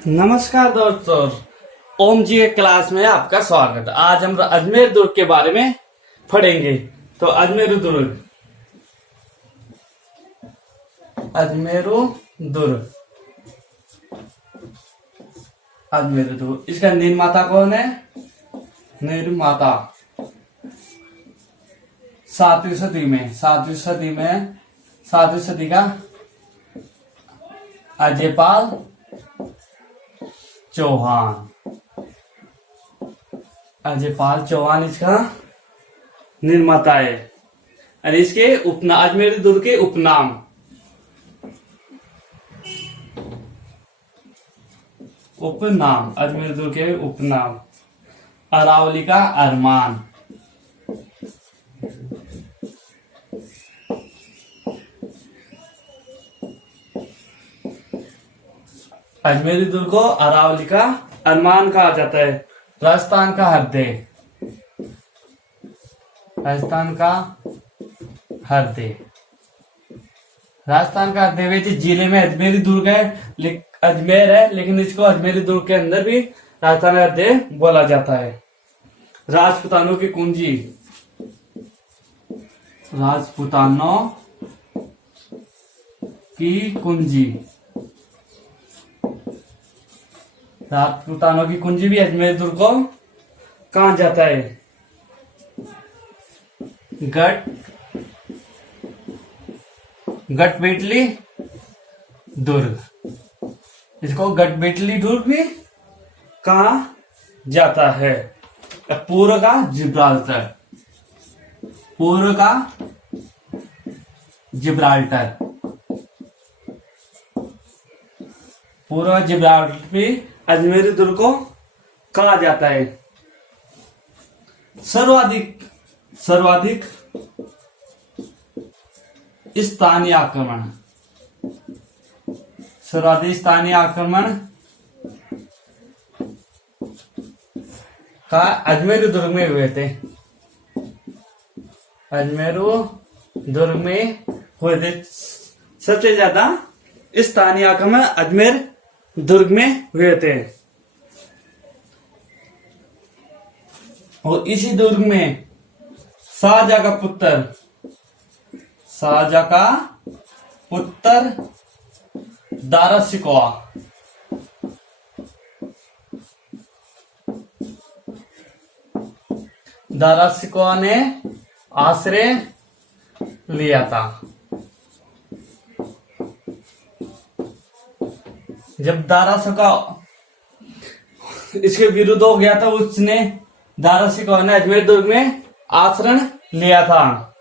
नमस्कार दोस्तों, ओम जी के क्लास में आपका स्वागत। आज हम अजमेर दुर्ग के बारे में पढ़ेंगे। तो अजमेर दुर्ग, अजमेर दुर्ग इसका निर्माता कौन है? निर्माता सातवीं सदी का अजयपाल चौहान इसका निर्माता है। और इसके अजमेर दुर्ग के उपनाम अजमेर दुर्ग के उपनाम अरावली का अरमान, अजमेरी दुर्ग को अरावली का अरमान कहा जाता है। राजस्थान का हृदय जिले में अजमेरी दुर्ग है, अजमेर है, लेकिन इसको अजमेरी दुर्ग के अंदर भी राजस्थान का हृदय बोला जाता है। राजपूतानों की कुंजी भी अजमेर दुर्ग को कहा जाता है। गढ़बेटली दुर्ग, इसको गढ़बेटली दुर्ग भी कहा जाता है। पूर्व का जिब्राल्टर भी अजमेरी दुर्ग को कहा जाता है। सर्वाधिक स्थानीय आक्रमण का अजमेर दुर्ग में हुए थे। सबसे ज्यादा स्थानीय आक्रमण अजमेर दुर्ग में हुए थे। और इसी दुर्ग में शाहजहां का पुत्र दारा सिकोहा ने आश्रय लिया था। जब दारा सिकोहा इसके विरुद्ध हो गया था, उसने दारा सिकोहा ने अजमेर दुर्ग में आश्रय लिया था।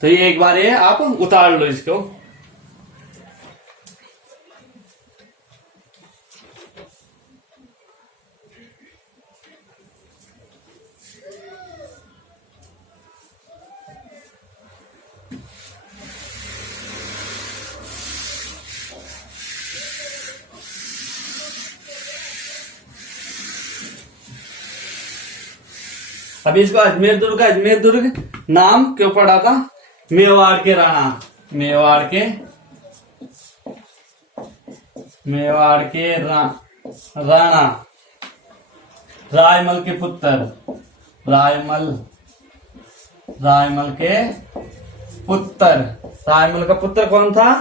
तो ये एक बार आप उतार लो इसको। अभी इसको अजमेर दुर्ग नाम क्यों पड़ा था? मेवाड़ के राणा रायमल के पुत्र रायमल का पुत्र कौन था?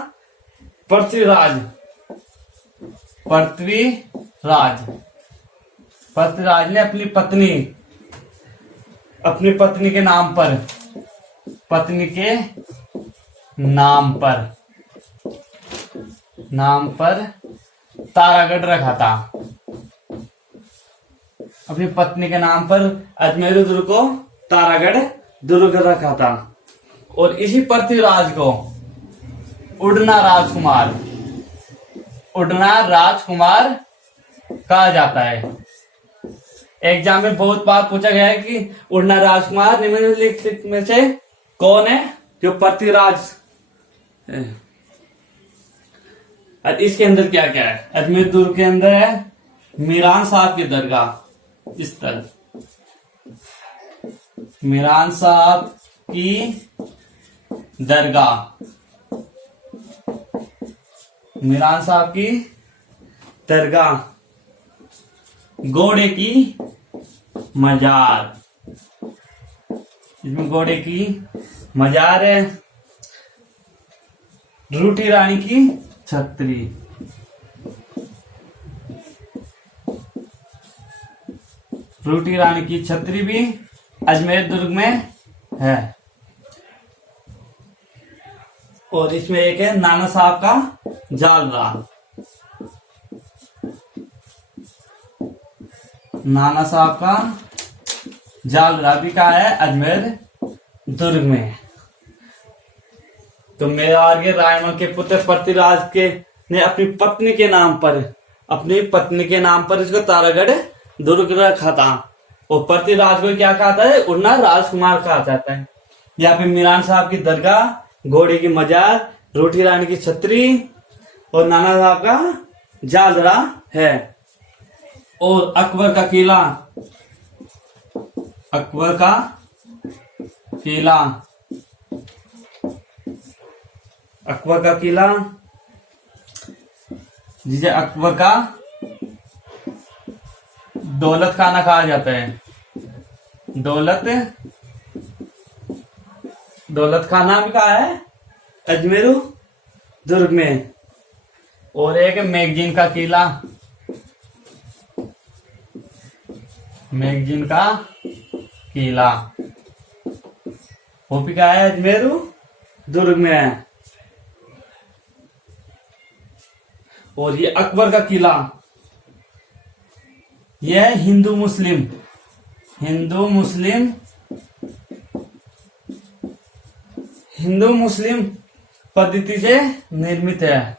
पृथ्वीराज ने अपनी पत्नी के नाम पर तारागढ़ रखा था। अपनी पत्नी के नाम पर अजमेर दुर्ग को तारागढ़ दुर्ग रखा था। और इसी पृथ्वीराज को उड़ना राजकुमार कहा जाता है। एग्जाम में बहुत बार पूछा गया है कि उड़ना राजकुमार निम्नलिखित में से कौन है? जो पृथ्वीराज है। और इसके अंदर क्या क्या है? अजमेर दुर्ग के अंदर है मीरान साहब की दरगाह स्थल, मीरान साहब की दरगाह मीरान साहब की दरगाह, घोड़े की मजार, इसमें घोड़े की मजार है। रूठी रानी की छतरी, रूठी रानी की छतरी भी अजमेर दुर्ग में है। और इसमें एक है नाना साहब का जालरा, नाना साहब का जालरा भी कहा है अजमेर दुर्ग में। तो मेरा आगे रायमल के पुत्र पृथ्वीराज के ने अपनी पत्नी के नाम पर इसको तारागढ़ दुर्ग रखा था। और पृथ्वीराज को क्या कहता है, उड़ना राजकुमार कहा जाता है। यहाँ पे मीरान साहब की दरगाह, घोड़े की मजार, रूठी रानी की छतरी और नाना साहब का जालरा है। और अकबर का किला, अकबर का किला, अकबर का किला जिसे अकबर का दौलत खाना कहा जाता है। दौलत खाना भी कहा है अजमेर दुर्ग में। और एक मैगजीन का किला, मैगजीन का किला, वो भी कहा है अजमेर दुर्ग में है। और ये अकबर का किला, यह हिंदू मुस्लिम पद्धति से निर्मित है,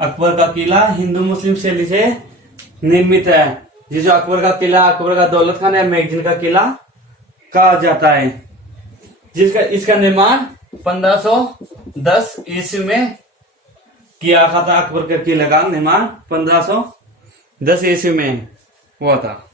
अकबर का किला हिंदू मुस्लिम शैली से निर्मित है, जिसे अकबर का किला, अकबर का दौलत खाना या मैगजीन का किला कहा जाता है। जिसका इसका निर्माण 1510 ईस्वी में किया था। अकबर के किले का निर्माण 1510 ईस्वी में हुआ था।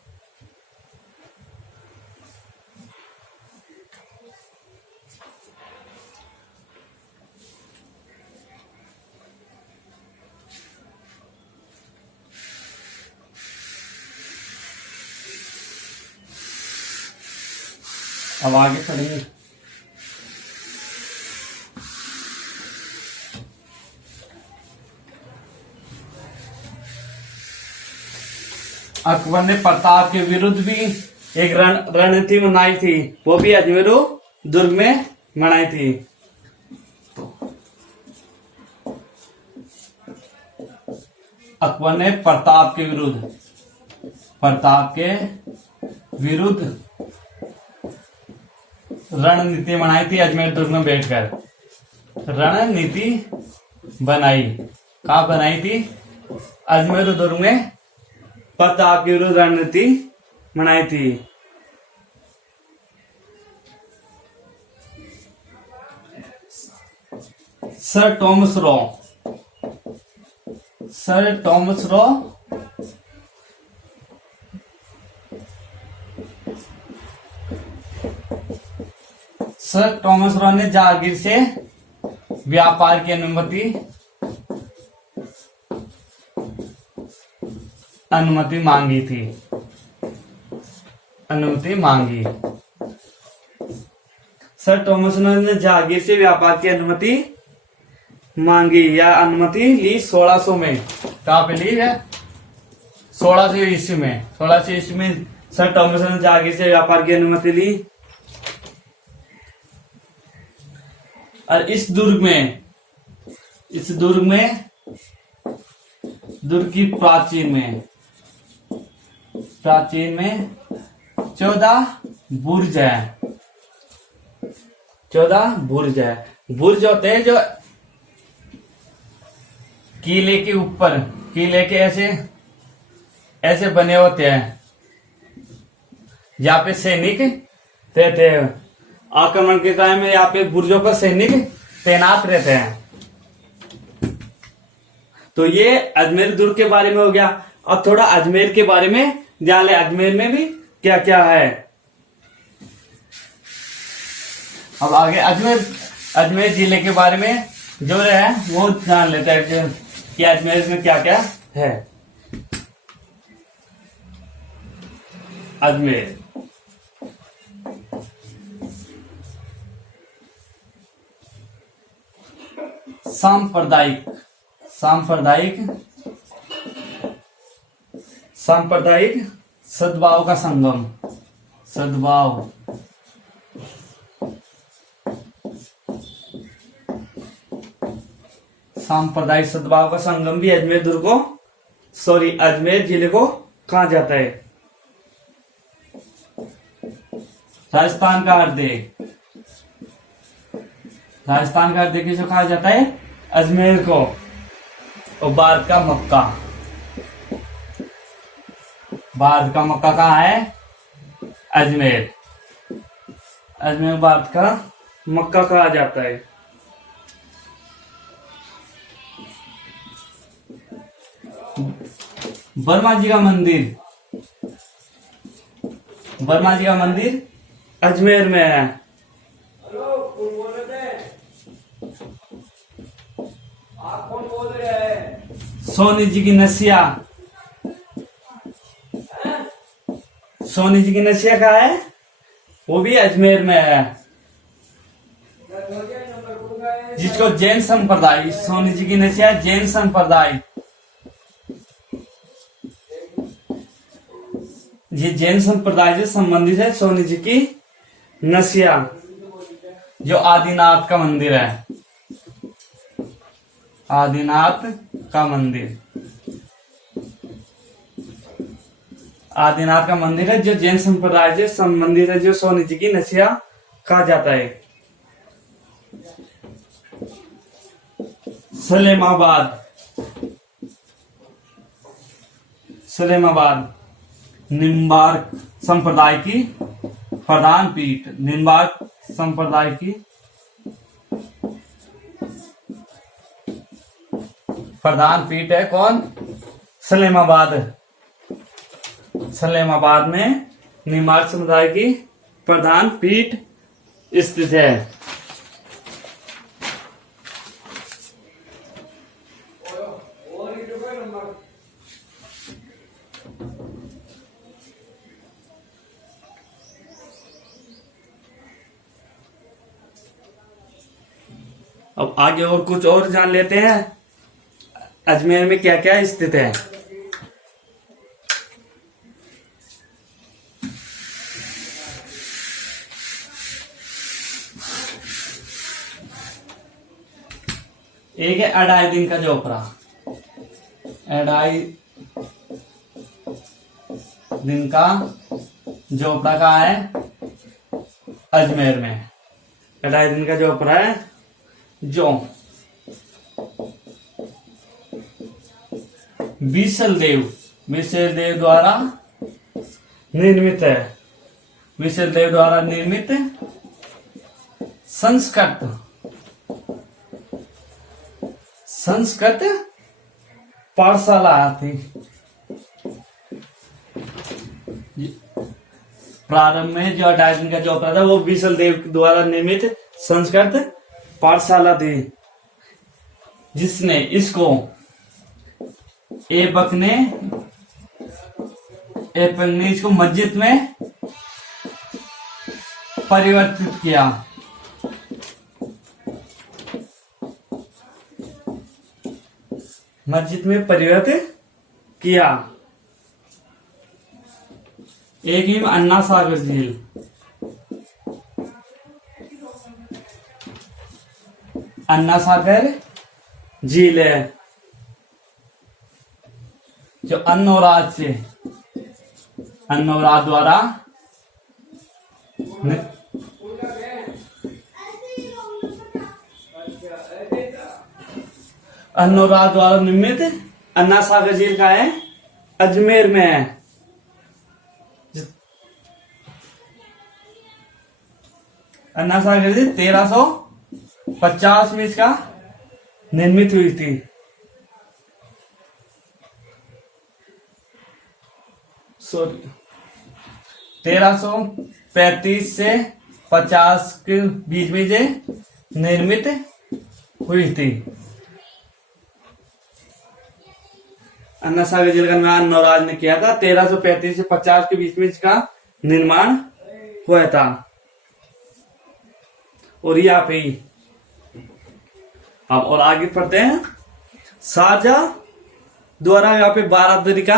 अब आगे चलेंगे। अकबर ने प्रताप के विरुद्ध भी एक रणनीति बनाई थी, वो भी अजमेर दुर्ग में बनाई थी। अकबर ने प्रताप के विरुद्ध रणनीति बनाई थी अजमेर दुर्ग में बैठकर। रणनीति बनाई, कहाँ बनाई थी? अजमेर दुर्ग में प्रताप के विरुद्ध रणनीति बनाई थी। Sir Thomas raw, sir Thomas raw ने जहांगीर से व्यापार की अनुमति मांगी थी। सर टॉमस ने जहांगीर से व्यापार की अनुमति मांगी या अनुमति ली 1600 में। कहाँ पे ली है? 1600 ईस्वी में। 1600 ईस्वी में सर टॉमस ने जहांगीर से व्यापार की अनुमति ली। और इस दुर्ग की प्राचीन में 14 बुर्ज है। 14 बुर्ज है। बुर्ज होते हैं जो किले के ऊपर, किले के ऐसे बने होते हैं, जहाँ पे सैनिक रहते हैं। आक्रमण के टाइम में यहाँ पे बुर्जों पर सैनिक तैनात रहते हैं। तो ये अजमेर दुर्ग के बारे में हो गया। अब थोड़ा अजमेर के बारे में जान ले, अजमेर में भी क्या क्या है। अब आगे अजमेर अजमेर जिले के बारे में जो है वो जान लेते हैं कि अजमेर में क्या क्या है। अजमेर सांप्रदायिक सांप्रदायिक सांप्रदायिक सद्भाव का संगम। सद्भाव सांप्रदायिक सद्भाव का संगम भी अजमेर दुर्ग को अजमेर जिले को कहा जाता है। राजस्थान का हृदय किसे कहा जाता है? अजमेर को। और भारत का मक्का कहाँ है? अजमेर भारत का मक्का कहा जाता है। वर्मा जी का मंदिर अजमेर में है। आप कौन बोल रहे हैं? सोनी जी की नसिया कहाँ है? वो भी अजमेर में है। जिसको जैन संप्रदाय, सोनी जी की नसिया जैन संप्रदाय, ये जैन संप्रदाय से संबंधित है। सोनी जी की नसिया जो आदिनाथ का मंदिर है। आदिनाथ का मंदिर है जो जैन संप्रदाय से संबंधित है, जो सोनी जी की नसिया कहा जाता है। सलेमाबाद निम्बार्क संप्रदाय की प्रधान पीठ। निम्बार्क संप्रदाय की प्रधान पीठ है कौन? सलेमाबाद में निम्बार्क समुदाय की प्रधान पीठ स्थित है। अब आगे और कुछ और जान लेते हैं अजमेर में क्या क्या स्थित है। एक है अढ़ाई दिन का झोपड़ा। अढ़ाई दिन का झोपड़ा कहाँ है? अजमेर में। अढ़ाई दिन का झोपड़ा है जो बीसल देव द्वारा निर्मित है। बीसल देव द्वारा निर्मित संस्कृत पाठशाला थी। प्रारंभ में जो अढ़ाई दिन का झोपड़ा था वो बीसल देव द्वारा निर्मित संस्कृत पाठशाला थी, जिसने इसको ऐबक ने इसको मस्जिद में परिवर्तित किया। एक ही अन्ना सागर झील। अन्ना सागर झील है जो अन्नोराज द्वारा निर्मित अन्ना सागर झील का है, अजमेर में है। अन्ना सागर झील 1350 में इसका निर्मित हुई थी। 1335 से 50 के बीच में से निर्मित हुई थी। अन्ना सागर झील का निर्माण नवराज ने किया था। 1335 से 50 के बीच में इसका निर्माण हुआ था। और यहाँ पे ही अब और आगे पढ़ते हैं। शाहजहां द्वारा यहाँ पे बारादरी का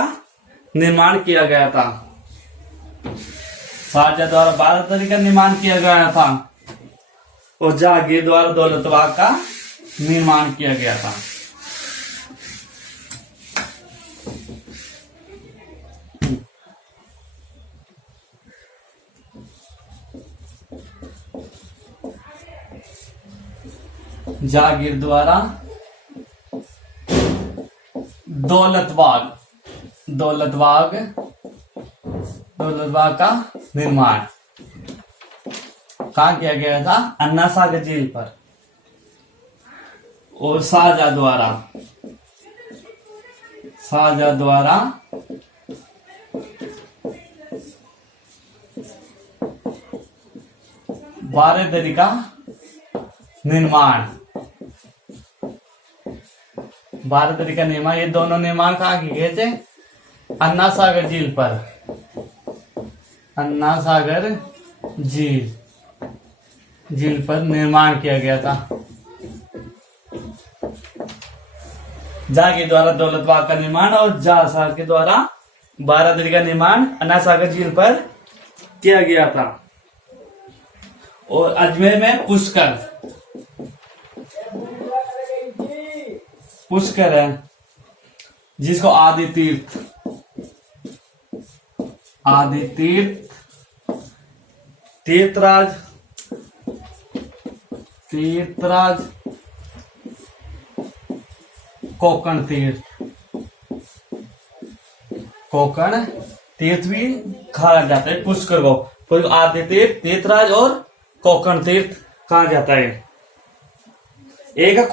निर्माण किया गया था। शाहजहां द्वारा बारादरी का निर्माण किया गया था और जहांगीर द्वारा दौलतबाग का निर्माण किया गया था। जहांगीर द्वारा दौलतबाग का निर्माण कहाँ किया गया था? अन्ना सागर झील पर। और शाहजहां द्वारा बारादरी का निर्माण, ये दोनों निर्माण कहाँ किए गए थे? अन्ना सागर झील पर। अन्ना सागर झील पर निर्माण किया गया था। जहांगीर द्वारा दौलतबाग का निर्माण और जहांगीर के द्वारा बारादरी का निर्माण अन्ना सागर झील पर किया गया था। और अजमेर में पुष्कर है, जिसको आदि तीर्थराज कोकण तीर्थ भी कहा जाता है पुष्कर को। तो आदि तीर्थराज और कोकण तीर्थ कहा जाता है। एक है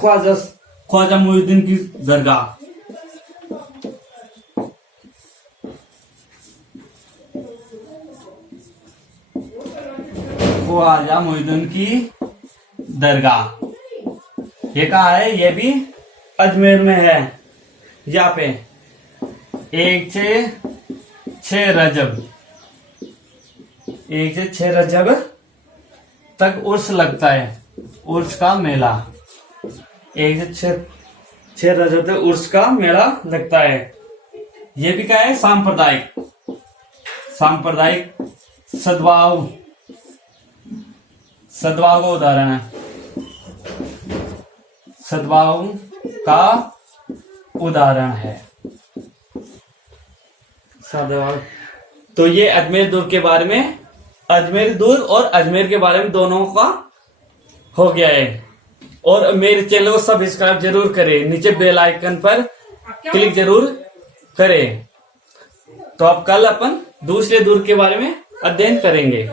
ख्वाजा मोइनुद्दीन की दरगाह। ख्वाजा मोइनुद्दीन की दरगाह ये कहाँ है? ये भी अजमेर में है। यहाँ पे 1 से 6 रजब तक उर्स लगता है। उर्स का मेला 1 से 6 रजब तक उर्स का मेला लगता है। ये भी क्या है? सांप्रदायिक सद्भाव का उदाहरण है। सद्भाव का उदाहरण है सद्भाव। तो ये अजमेर दुर्ग के बारे में, अजमेर दुर्ग और अजमेर के बारे में दोनों का हो गया है। और मेरे चैनल को सब्सक्राइब जरूर करें, नीचे बेल आइकन पर क्लिक जरूर करें। तो अब कल अपन दूसरे दुर्ग के बारे में अध्ययन करेंगे।